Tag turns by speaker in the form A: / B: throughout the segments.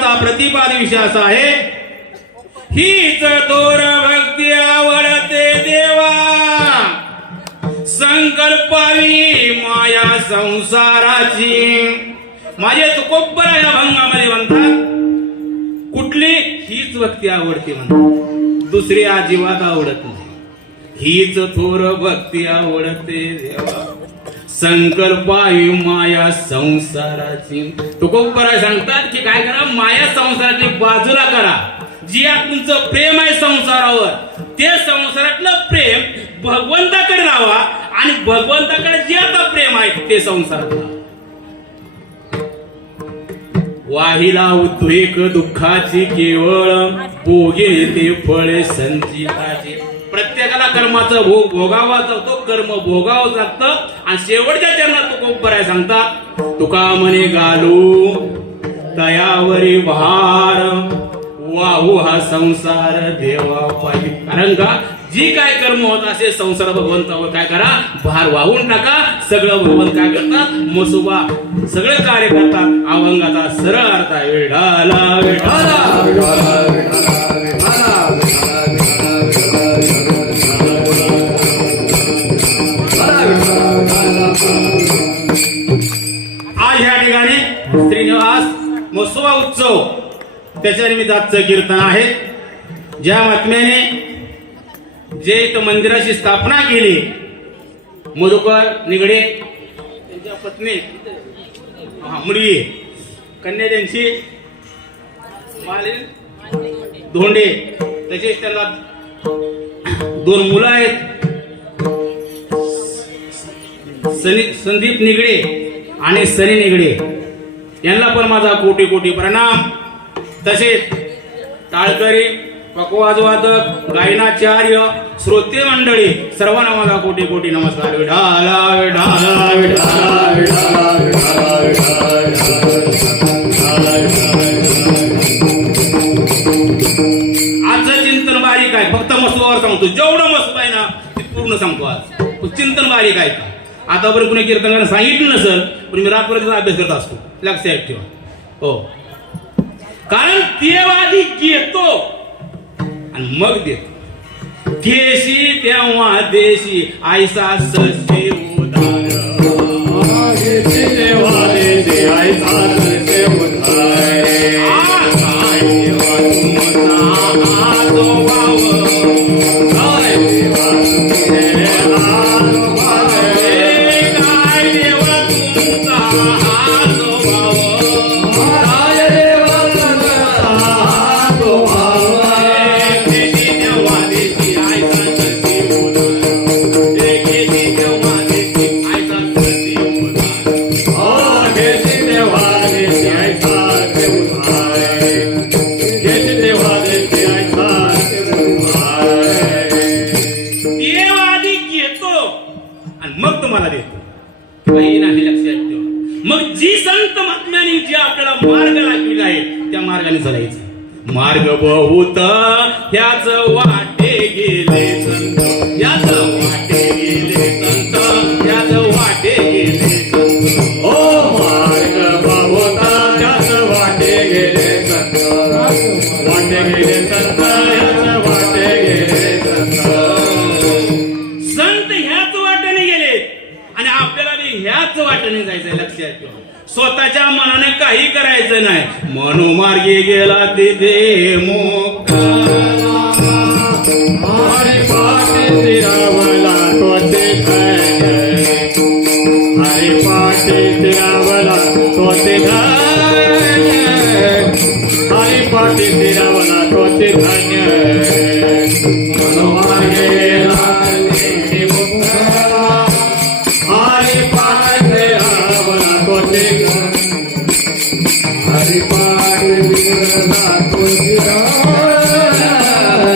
A: ग्रंथाचा प्रतिपाद विषय असा आहे हीच दोर भक्ती आवडते देवा. संकल्पावी माया संसाराची. माझे तुकोब्बर या भंगामध्ये म्हणतात कुठली हीच भक्ती आवडते म्हणतात. दुसरी अजिबात आवडत नाही. हीच थोर भक्ती आवडते देवा. संकल्पावी माया संसाराची. तुकोबराय सांगतात की काय करा माया संसाराची बाजूला करा. जी तुमचं प्रेम आहे संसारावर ते संसारातलं प्रेम भगवंताकडे लावा आणि भगवंताकडे जे आता प्रेम आहे ते संसारात वाहिला उद्वेग दुःखाची केवळ भोगे ते फळे संचिताची. प्रत्येकाला कर्माचं भोग भोगावा जातो कर्म भोगावं जातं. आणि शेवटच्या चरणात खूप उपराय सांगतात तुका म्हणे घालू. तयावरी भार. वाहू हा संसार देवा पाहिजे कारण का? जी काय कर्म होत असे संसार भगवंतावर काय करा? भार वाहून टाका. सगळं भगवंत काय करतात? मसुबा. सगळे कार्य करतात. अभंगाचा सरळ अर्थ आहे विढाला विढाला विढाला. मसुबा उत्सव. त्याच्या निमित्ताचं कीर्तन आहे. ज्या बातम्याने जे इथं मंदिराची स्थापना केली मधुकर निगडे त्यांच्या पत्नी मुलगी कन्या त्यांची मालिन धोंडे तसेच त्यांना दोन मुलं आहेत. सनी संदीप निगडे आणि सनी निगडे. यांना पण माझा कोटी कोटी प्रणाम. तसेच टाळकरी पकवाज वादक गायनाचार्य श्रोते मंडळी सर्वांना माझा कोटी कोटी नमस्कार. विढाला विढाला विढाला विढाला आजचं चिंतन बारीक आहे. फक्त मसुबावर सांगतो. जेवढं मस्त आहे ना ते पूर्ण सांगतो आज. चिंतन बारीक आहे का? आतापर्यंत कुणी कीर्तनानं सांगितलं नसेल पण मी रात्रभर अभ्यास करत असतो. लक्षात ठेवा हो. कारण देव आधी घेतो. आणि मग देतो. केशी तेव्हा देशी आयसा ससे उदार काही नाही लक्षात ठेव मग जी संत महात्म्याने जी आपल्याला मार्ग लागलेला आहे त्या मार्गाने चालायचं. मार्ग बहुत ह्याच वाटे गेले. संत ह्याच वाटे स्वतःच्या मनाने काही करायचं नाही. मनोमार्गी गेला तिथे मोक्ष
B: हरी पाठी तिरावला तोचे धन हरी पाठी तिरावला तोचे धन हरी पाठी तिरावला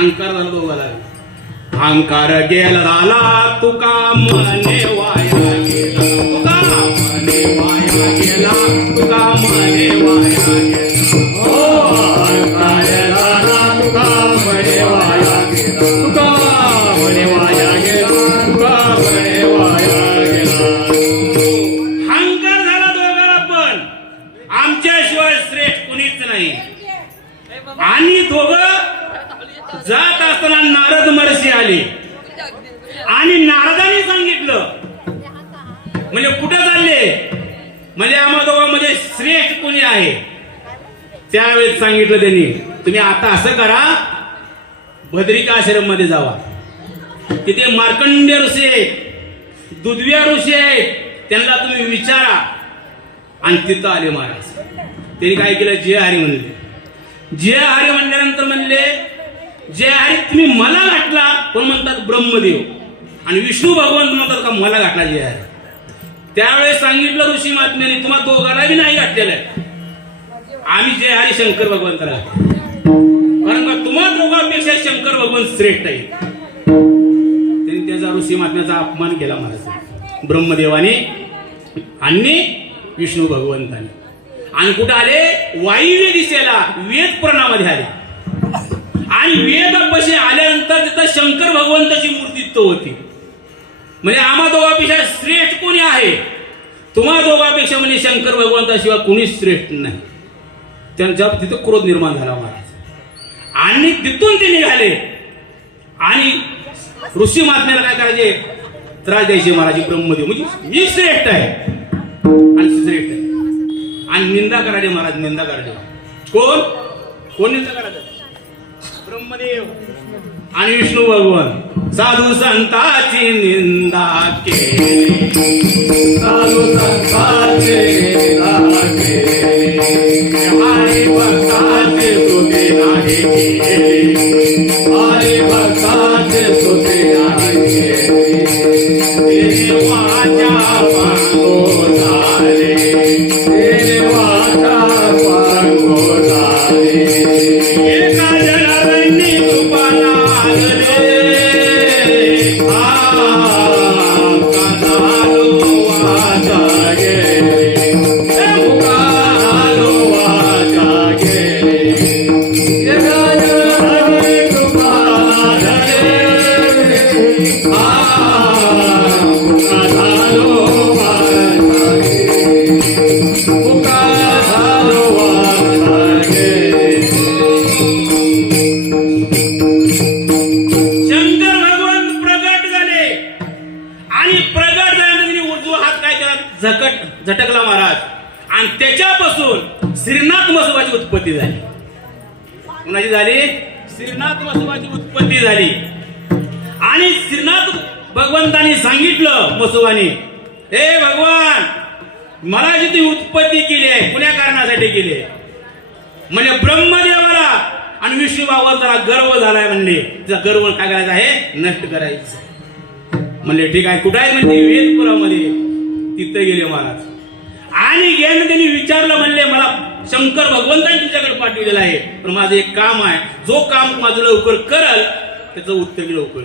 A: अहंकार झाला दोघाला. अहंकार गेला झाला तुका मने वाया गेला. तुका मने वाया गेला तुका मने वाया गेला. हो, म्हणजे कुठं चालले? म्हणजे आम्हा दोघांमध्ये श्रेष्ठ कोणी आहे? त्यावेळेस सांगितलं त्यांनी तुम्ही आता असं करा भद्रिका आश्रममध्ये जावा. तिथे मार्कंड्य ऋषी आहेत दुधव्या ऋषी आहेत त्यांना तुम्ही विचारा. आणि तिथं आले महाराज. त्यांनी काय केलं? जय हरी म्हणले. जय हरी म्हणल्यानंतर म्हणले जय हरी तुम्ही मला गाठला. पण म्हणतात ब्रह्मदेव. आणि विष्णू भगवंत म्हणतात का मला गाठला जय हरी. त्यावेळेस सांगितलं ऋषी महात्म्याने तुम्हा दोघाला बी नाही घातलेलं आहे. आम्ही जे हरी शंकर भगवंताला कारण का तुम्हा दोघांपेक्षा शंकर भगवंत श्रेष्ठ आहे त्यांनी त्याचा ऋषी महात्म्याचा अपमान केला महाराज. ब्रह्मदेवाने आणि विष्णू भगवंताने. आणि कुठं आले? वायव्य दिशेला वेद प्रणामध्ये आले. आणि वेदापाशी आल्यानंतर तिथं शंकर भगवंताची मूर्ती तो होती. म्हणजे आम्हा दोघांपेक्षा श्रेष्ठ कोणी आहे? तुम्हा दोघांपेक्षा म्हणजे शंकर भगवंताशिवाय कोणीच श्रेष्ठ नाही. त्यांच्या तिथं क्रोध निर्माण झाला महाराज. आणि तिथून ते निघाले. आणि ऋषी महात्म्याला काय करायचे? त्रास द्यायचे महाराज ब्रह्मदेव. म्हणजे मी श्रेष्ठ आहे. आणि श्रेष्ठ आहे. आणि निंदा करायचे महाराज निंदा करायचे. कोण? कोण निंदा करायचं? ब्रह्मदेव. आणि विष्णू भगवान. साधू संताची निंदा केली
B: साधू संताची निंदा केली हरी भक्तांचे तुम्ही नाही केली हरी झाली
A: आणि श्रीनाथ भगवंतानी सांगितलं मसोबाने हे भगवान मला जी ती उत्पत्ती केली आहे कुण्या कारणासाठी केली आहे? म्हणजे ब्रह्मदेवाला. आणि विष्णू जरा गर्व झालाय म्हणले तिचा गर्व काय करायचा आहे? नष्ट करायचं म्हणले ठीक आहे कुठं आहे? म्हणजे वेदपुरामध्ये. तिथं गेले महाराज. आणि गेलं त्यांनी विचारलं म्हणले मला शंकर भगवंताने तुमच्याकडे पाठवलेला आहे पण माझं एक काम आहे. जो काम माझं लवकर करल त्याचं उत्तर मी लवकर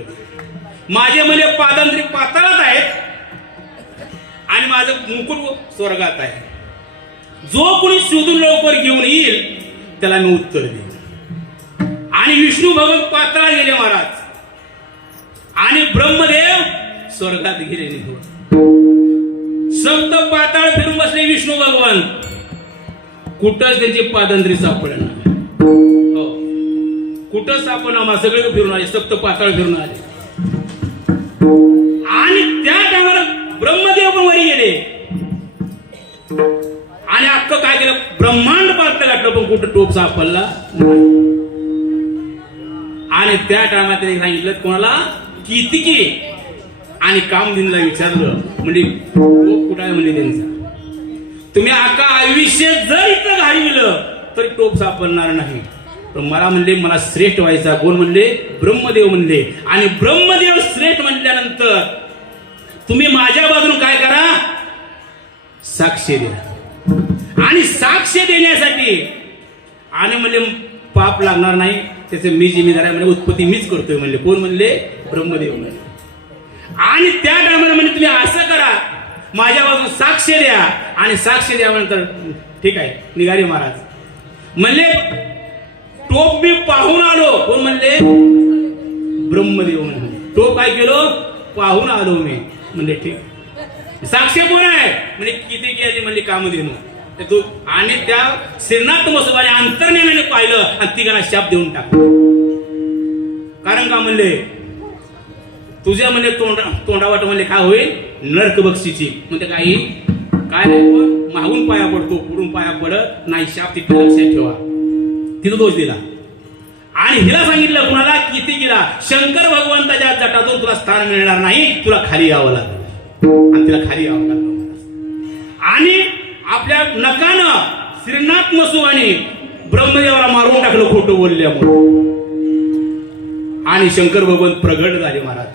A: माझे म्हणजे पादांतरी पाताळात आहेत आणि माझं मुकुट स्वर्गात आहे. जो कोणी शोधून लवकर घेऊन येईल त्याला मी उत्तर देईन. आणि विष्णू भगवंत पाताळा गेले महाराज. आणि ब्रह्मदेव स्वर्गात गेले निघून सप्त पाताळ फिरून बसले विष्णू भगवान. कुठंच त्यांची पादंत्री सापडणार कुठं सापडणार आम्हाला? सगळे फिरून आले सप्त पाताळ फिरून आले. आणि त्या टायमाला ब्रह्मदेव पण वरी गेले. आणि अख्खं काय केलं? ब्रह्मांड पात्र गाठलं पण कुठं टोप सापडला आणि त्या टायमात त्यांनी सांगितलं कोणाला? कितिकी आणि काम दिनला विचारलं म्हणजे टोप कुठं आहे म्हणजे त्यांचा? तुम्ही अख्खा आयुष्य जर इथं घालविलं तरी टोप सापडणार नाही. पण मला म्हणले मला श्रेष्ठ व्हायचा. कोण म्हणले? ब्रह्मदेव म्हणले. आणि ब्रह्मदेव श्रेष्ठ म्हटल्यानंतर तुम्ही माझ्या बाजून काय करा? साक्ष द्या. आणि साक्ष देण्यासाठी आणि म्हणले पाप लागणार नाही. त्याचे मी जिम्मेदार आहे. म्हणजे उत्पत्ती मीच करतोय म्हणले. कोण म्हणले? ब्रह्मदेव म्हणले. आणि त्या टायमाला म्हणजे तुम्ही असं करा. माझ्या बाजून साक्ष द्या. आणि साक्ष द्या म्हणतात ठीक आहे निघाले महाराज. म्हणले टोप मी पाहून आलो. कोण म्हणले? ब्रह्मदेव म्हणले. टोप काय केलो? पाहून आलो मी. म्हणले ठीक. साक्ष कोण आहे? म्हणजे किती केली? म्हणले काम देणं तू आणि त्या श्रीनाथ मसोबाने अंतर्ज्ञानाने पाहिलं आणि तिघाला शाप देऊन टाकलं. कारण का म्हणले? तुझ्या म्हणजे तोंडा तोंडावाट म्हणले काय होईल? नरक बक्षीची. म्हणजे काही? काय नाही मागून पाया पडतो पुढून पाया पडत नाही. शाप तिथे लक्षात ठेवा. तिथं दोष दिला. आणि हिला सांगितलं कुणाला किती गेला शंकर भगवंताच्या जटातून तुला स्थान मिळणार नाही तुला खाली यावं लागलं. आणि तिला खाली यावं लागलं. आणि आपल्या नकानं श्रीनाथ मसुवाने ब्रह्मदेवाला मारून टाकलं खोटं बोलल्यामुळे. आणि शंकर भगवंत प्रगट झाले महाराज.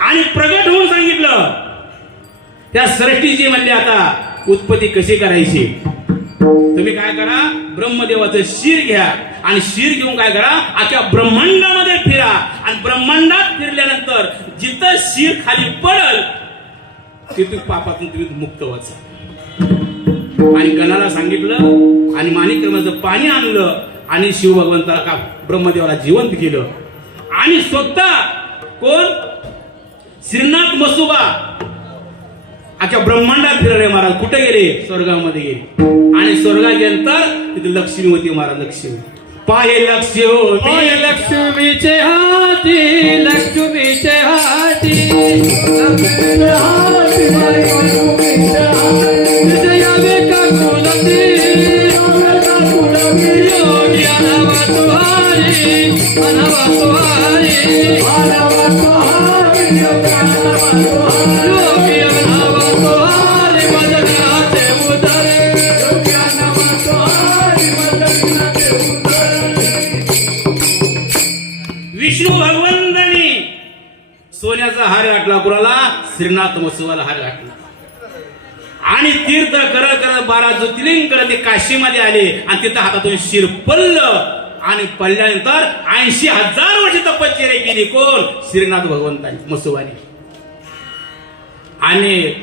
A: आणि प्रगट होऊन सांगितलं त्या सृष्टीची म्हणजे आता उत्पत्ती कशी करायची? तुम्ही काय करा? ब्रह्मदेवाचं शिर घ्या. आणि शिर घेऊन काय करा? अख्या ब्रह्मांडामध्ये फिरा. आणि ब्रह्मांडात फिरल्यानंतर जिथं शिर खाली पडल तिथून पापातून तुम्ही मुक्त व्हायचं आणि गणाला सांगितलं आणि माणिक्रमाचं पाणी आणलं आणि शिव भगवंताला का ब्रह्मदेवाला जिवंत केलं. आणि स्वतः कोण? श्रीनाथ मसुबा. अख्या ब्रह्मांडात फिरले महाराज कुठे गेले? स्वर्गामध्ये गेले. आणि स्वर्गात गेल्यानंतर तिथे लक्ष्मी होती महाराज लक्ष्मी. पाहे लक्ष्मी.
B: ओय लक्ष्मीचे हाती लक्ष्मीचे हाती. लक्ष्मीचे
A: जगन्नाथ महोत्सवाला हार घातला आणि तीर्थ करत करत बारा ज्योतिलिंग करत ते काशीमध्ये आले. आणि तिथं हातातून शिर पडलं. आणि पडल्यानंतर ऐंशी हजार वर्ष तपश्चर्या केली. कोण? श्रीनाथ भगवंतानी मसुवानी. आणि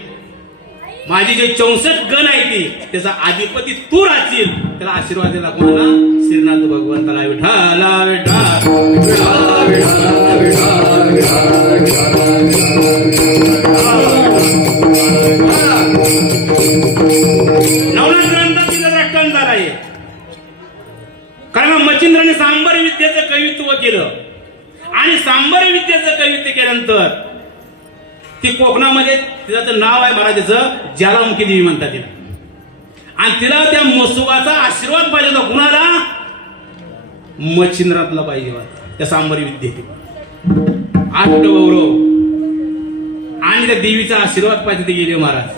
A: माझी जे चौसष्ट गण आहे ती त्याचा अधिपती तू राहशील. त्याला आशीर्वाद दिला कोणाला? श्रीनाथ भगवंताला. विठाला विठा नवनाथ ग्रंथात तिचा दृष्टांतार आहे कारण मच्छिंद्राने सांबर विद्येचं कवित्व केलं. आणि सांबर विद्येचं कवित्व केल्यानंतर ती कोकणामध्ये तिचं नाव आहे महाराजाचं ज्वालामुखी देवी म्हणतात तिला. आणि तिला त्या मसुबाचा आशीर्वाद पाहिजे होता. कुणाला? मच्छिंद्रातला पाहिजे होता. त्या सांबरी विद्येत. आठ गौरव. आणि त्या देवीचा आशीर्वाद पाहिजे ते गेले महाराज.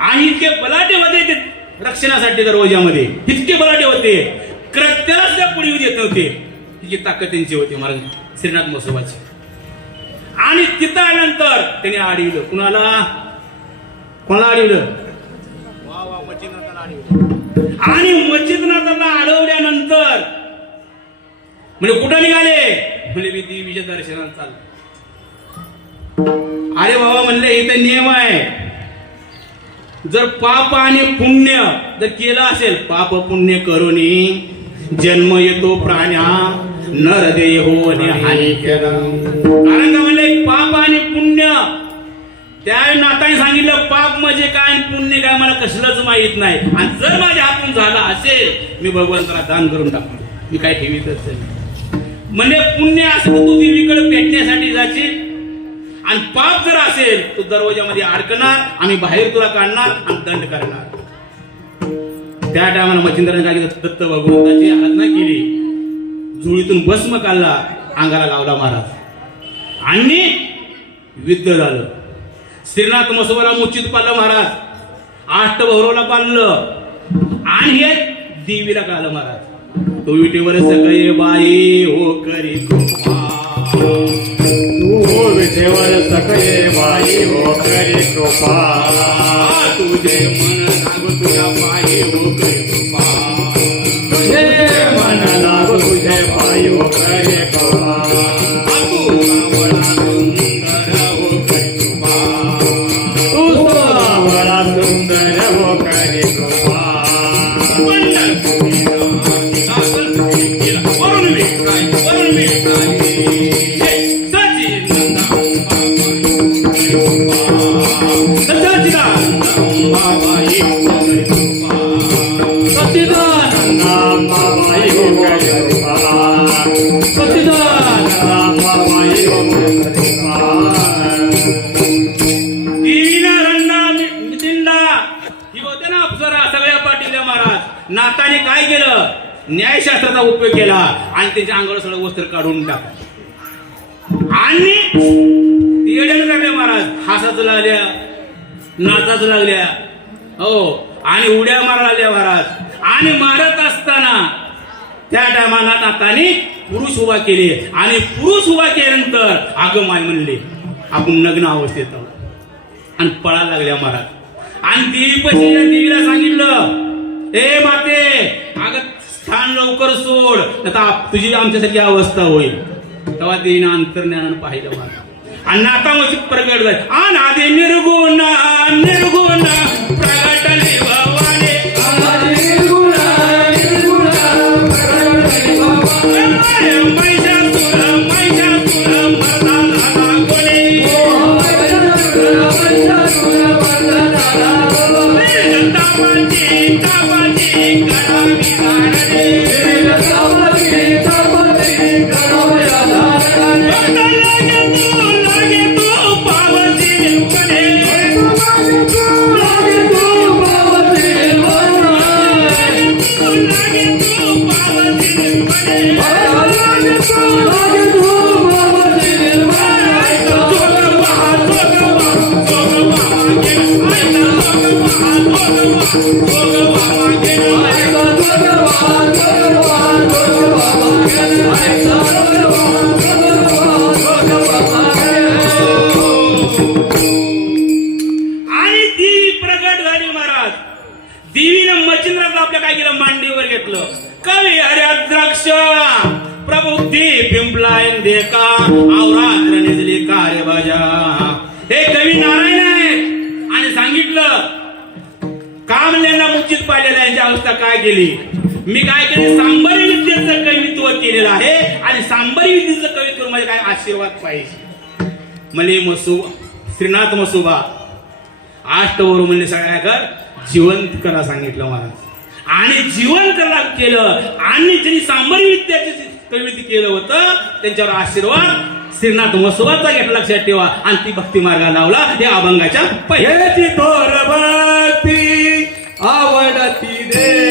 A: आणि इतके बलाटे होते ते रक्षणासाठी दरवाजामध्ये इतके बलाटे होते. कृत्याला सुद्धा पुढे येत नव्हते. तिची ताकद त्यांची होती महाराज. श्रीनाथ मसोबाची. आणि तिथं आल्यानंतर त्याने आडवलं कुणाला? कोणाला आडवलं आणि मच्छिंद्रनाथाला अडवल्यानंतर म्हणजे कुठं निघाले? म्हणजे मी देवीच्या दर्शनाला चाललो. अरे बाबा म्हणले इथे नियम आहे. जर पाप आणि पुण्य जर केलं असेल पाप पुण्य करुणी जन्म येतो प्राण्या नर देहो आणि हानी केला कारण का म्हणले पाप आणि पुण्य. त्या नाताने सांगितलं पाप म्हणजे काय आणि पुण्य काय मला कसलंच माहीत नाही. आणि जर माझ्या हातून झालं असेल मी भगवंताला दान करून टाकतो मी काय ठेवीतच म्हणजे पुण्य असेल तर तू देवीकडे भेटण्यासाठी जाशील. आणि पाप जर असेल तो दरवाजामध्ये अडकणार आम्ही बाहेर तुला काढणार आणि दंड करणार. त्या टायमाला मच्छिंद्राने सांगितलं दत्त भगवंताची आराधना केली. जुळीतून भस्म काढला अंगाला लावला महाराज. आणि युद्ध झालं. श्रीनाथ मसोबाला मुचित पाडलं महाराज. आष्ट भैरवला पाडलं आणि हे देवीला काढलं महाराज. तो विटीवर सगळे बाई हो करी कृपा.
B: ओ विठेवर सकळे बाई हो करी कृपा.
A: तुझे मन नाग तुझ्या पायी हो करी कृपा.
B: तुझे मन लाग तुझे पायी हो करी कृपा.
A: न्यायशास्त्राचा उपयोग केला आणि त्याच्या अंगावर सगळं वस्त्र काढून टाकलं. आणि येड्यानं लागल्या महाराज हासाच लागल्या नाचाच लागल्या. हो आणि उड्या मारा लागल्या महाराज. आणि मारत असताना त्या टायमाला नाताने पुरुष उभा केले. आणि पुरुष उभा केल्यानंतर अगं माय म्हणले आपण नग्न अवस्थेत आहोत. आणि पळा लागल्या महाराज. आणि देवी पशी देवीला सांगितलं ए माते अगं स्थान लवकर सोड. आता तुझी आमच्यासारखी अवस्था होईल. तेव्हा देईन अंतर्ज्ञानानं पाहिलं महाराज आणि आता मग प्रगट झाले अनादे निर्गुण निर्गुण प्रगटले भवाने. महिषासुर कार्य बजा हे कवी नारायण आहे आणि सांगितलं कामल्यांना मुचित पाहिलेला यांची अवस्था काय केली? मी काय केले? सांबरी विद्येचं कवित्व केलेलं आहे. आणि सांबरी विद्येचं कवित्वमध्ये काय? आशीर्वाद पाहिजे. मले मसुबा श्रीनाथ मसुबा अष्टवरू म्हणजे सगळ्या कर जिवंत करा सांगितलं मला. आणि जीवन करा केलं. आणि ज्यांनी सांबरी विद्याचे कवित केलं होतं त्यांच्यावर आशीर्वाद श्रीनाथ मसुबाचा घेतला. लक्षात ठेवा. आणि ती भक्ती मार्गाला लावला. या अभंगाच्या पहिल्या
B: हेची तोर 阿伟的弟弟。